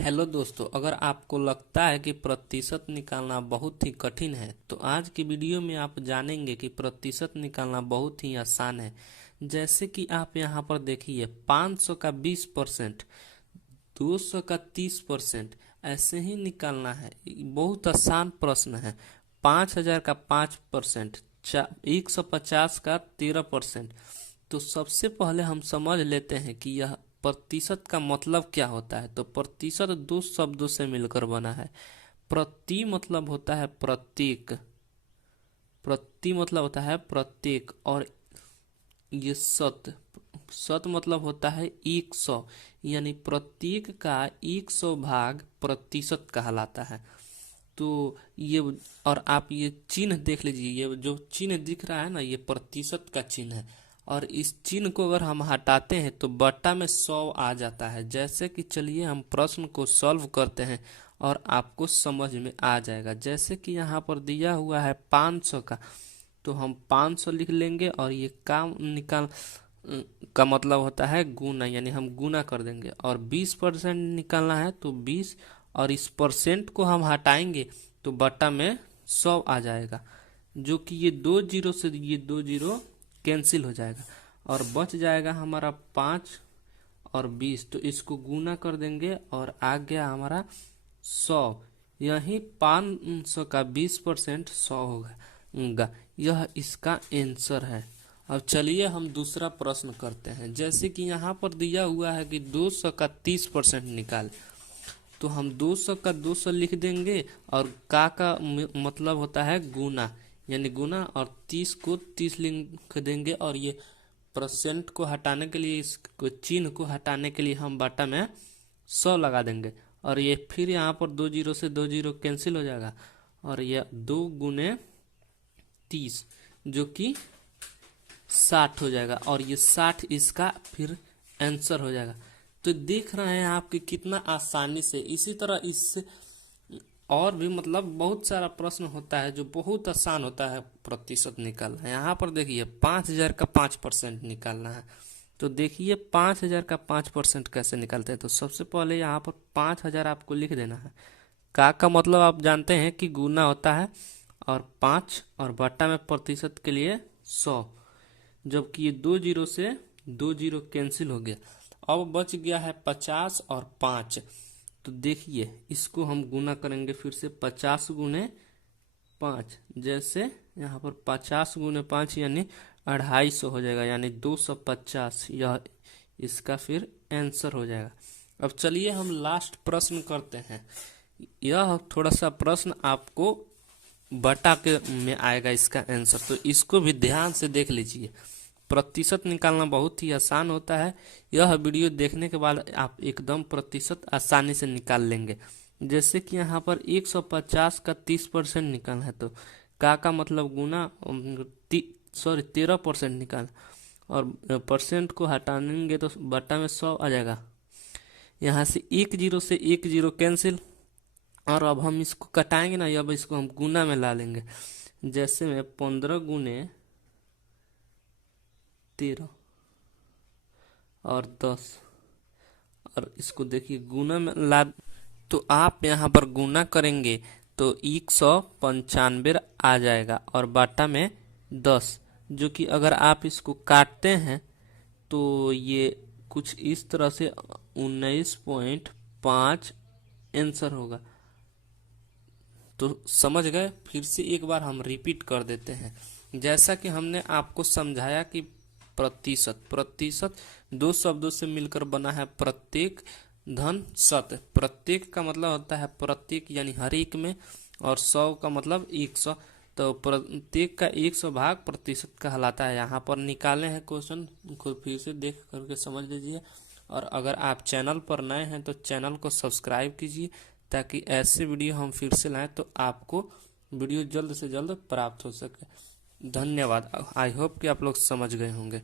Hello दोस्तों, अगर आपको लगता है कि प्रतिशत निकालना बहुत ही कठिन है तो आज की वीडियो में आप जानेंगे कि प्रतिशत निकालना बहुत ही आसान है। जैसे कि आप यहाँ पर देखिए 500 का 20%, 200 का 30%, ऐसे ही निकालना है। बहुत आसान प्रश्न है। 5000 का 5%, 150 का 13%। तो सबसे पहले हम समझ लेते हैं कि यह प्रतिशत का मतलब क्या होता है। तो प्रतिशत दो शब्दों से मिलकर बना है। प्रति मतलब होता है प्रत्येक, प्रति मतलब होता है प्रत्येक, और ये शत, शत मतलब होता है 100, यानी प्रत्येक का 100 भाग प्रतिशत कहलाता है। तो ये, और आप ये चिन्ह देख लीजिए, ये जो चिन्ह दिख रहा है ना, ये प्रतिशत का चिन्ह है। और इस चिन्ह को अगर हम हटाते हैं तो बट्टा में 100 आ जाता है। जैसे कि चलिए हम प्रश्न को सॉल्व करते हैं और आपको समझ में आ जाएगा। जैसे कि यहाँ पर दिया हुआ है 500 का, तो हम 500 लिख लेंगे, और ये काम निकाल का मतलब होता है गुना, यानी हम गुना कर देंगे। और 20% निकालना है तो 20, और इस परसेंट को हम हटाएंगे तो बट्टा में 100 आ जाएगा, जो कि ये 2 जीरो से ये 2 जीरो कैंसिल हो जाएगा और बच जाएगा हमारा 5 और 20। तो इसको गुना कर देंगे और आ गया हमारा 100। यही 500 का 20% 100 होगा। यह इसका आंसर है। अब चलिए हम दूसरा प्रश्न करते हैं। जैसे कि यहाँ पर दिया हुआ है कि 200 का 30% निकाल, तो हम 200 का 200 लिख देंगे, और का मतलब होता है गुना, यानी गुना, और 30 को 30 लिख देंगे, और ये परसेंट को हटाने के लिए, इस चिन्ह को हटाने के लिए हम बट्टा में 100 लगा देंगे। और ये फिर यहाँ पर 2 जीरो से 2 जीरो कैंसिल हो जाएगा, और ये 2 गुने 30, जो कि 60 हो जाएगा, और ये 60 इसका फिर आंसर हो जाएगा। तो देख रहे हैं आप कि कितना आसानी से, इसी तरह इससे और भी मतलब बहुत सारा प्रश्न होता है जो बहुत आसान होता है प्रतिशत निकालना। यहाँ पर देखिए 5000 का 5% निकालना है। तो देखिए 5000 का 5% कैसे निकालते हैं। तो सबसे पहले यहाँ पर 5000 आपको लिख देना है। का मतलब आप जानते हैं कि गुना होता है, और 5 और बट्टा में प्रतिशत के लिए 100, जबकि ये 2 जीरो से 2 जीरो कैंसिल हो गया। अब बच गया है 50 और 5। तो देखिए इसको हम गुना करेंगे फिर से, 50 गुने 5, जैसे यहाँ पर 50 गुने 5 यानी 250 हो जाएगा, यानी 250। यह इसका फिर आंसर हो जाएगा। अब चलिए हम लास्ट प्रश्न करते हैं। यह थोड़ा सा प्रश्न आपको बटा के में आएगा इसका आंसर, तो इसको भी ध्यान से देख लीजिए। प्रतिशत निकालना बहुत ही आसान होता है। यह वीडियो देखने के बाद आप एकदम प्रतिशत आसानी से निकाल लेंगे। जैसे कि यहाँ पर 150 का 30% निकालना है, तो का मतलब गुना, 13% निकाल, और परसेंट को हटाएंगे तो बट्टा में 100 आ जाएगा। यहाँ से 1 जीरो से 1 जीरो कैंसिल, और अब हम इसको कटाएंगे ना, अब इसको हम गुना में ला लेंगे। जैसे में 15 गुने 13 और 10, और इसको देखिए गुना में ला, तो आप यहाँ पर गुना करेंगे तो 195 आ जाएगा, और बाटा में 10, जो कि अगर आप इसको काटते हैं तो ये कुछ इस तरह से 19.5 आंसर होगा। तो समझ गए। फिर से एक बार हम रिपीट कर देते हैं। जैसा कि हमने आपको समझाया कि प्रतिशत, प्रतिशत दो शब्दों से मिलकर बना है, प्रत्येक धन शत। प्रत्येक का मतलब होता है प्रत्येक यानी हर एक में, और 100 का मतलब 100। तो प्रत्येक का 100 भाग प्रतिशत कहलाता है। यहाँ पर निकाले हैं क्वेश्चन, खुद फिर से देख करके समझ लीजिए। और अगर आप चैनल पर नए हैं तो चैनल को सब्सक्राइब कीजिए, ताकि ऐसे वीडियो हम फिर से लाएं तो आपको वीडियो जल्द से जल्द प्राप्त हो सके। धन्यवाद। आई होप कि आप लोग समझ गए होंगे।